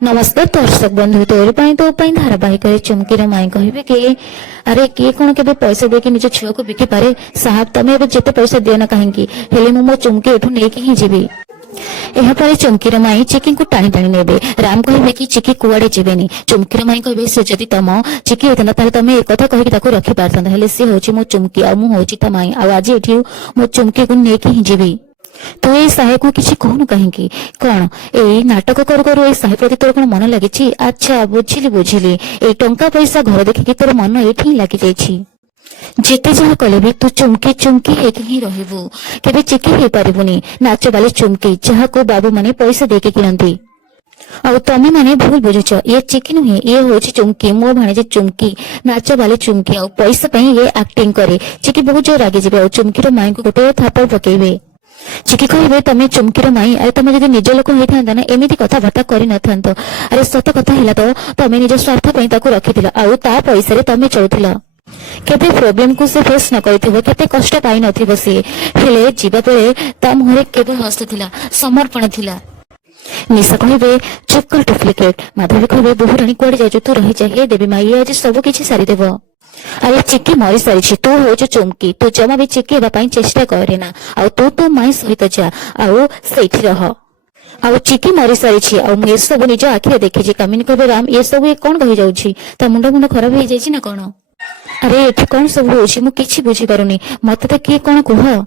नमस्कार दर्शक बंधु तोर धारावाहिक चुमकीर माई कहे कि अरे किए कौन के पैसा देके निज छुआ को बिकी पारे साहब तमें जिते पैसा दिए कहीं मो चुमकी एठू नहीं ही जीवी। एहापर चुमकीर माई चिकी को टाणी टाणी नेबे। राम कहे कि चिकी कुआड़े जीवेनी। चुमकीर माई कहे से जदि तम चिकी होता ताले तमें एक कथा कही रखी पारता हेले सी होची मो चुमकी आ मु होची ता माई आ आज एठी मो चुमकी को नेकी ही जीवी। तो ये साहे को किसी कहूनु कहीं कौन ए नाटक करू करू ए साहे प्रति तोर कौन मन लगी? अच्छा बुझिली बुझिली ए टंका पैसा घर देखिकी तोर मन एठी लगी जाइछि। जेते जहा कले भी तू चुमकी चुमकी एक ही रहबू, केबे चिकी हे पारिबुनी। नाच बाले चुमकी जहा को बाबू माने पैसा देके किनंती और तमे माने भूल बुझुछ। ये चिकी नुहे, ये होछि चुमकी। मो भाणेजे चुमकी नाच बाले चुमकी और पैसा पई ये एक्टिंग करे। चिकी बहुत जोर रागी जिबे और चुमकीर माई को गोटे थापड़ पकेबे। चिकी कहे तमें चुमकीर माई अरे तमें जब निज लोक होता ना एमती कथबार्ता कर न अरे सत कथा है तो तमें निज स्वार्थ रखी आउ ता पैसा तमें चलुल केते प्रोब्लेम को से फेस न करथिबो, केते कष्ट पाई नथिबो सी हेले जीवा बेले ता मुहरे केबे हस्त थिला, समर्पण थिला। निशा कहे चुप कर डुप्लिकेट। माधवी कहे बहुराणी कुआडे जाइछु तू रही जा। हे देवी माई आज सब किछि सारी देबो। अरे चिकी मरी सारी तू हो चुमकी, तू जमा भी चिकी हेबा चेष्टा करे ना आ तू तो माई सहित जा आउ सेठी रह। आउ चिकी मरी सारी आ सब निज आखिरे देखी। कामिनी कहे राम ये सब ये कौन कही जाउछि? ता मुंड मुंड खराब हो जाइछि ना कौन? अरे एठी कौन सब होछि मु किछि बुझी पारुनी, मते तो किए कौन कह।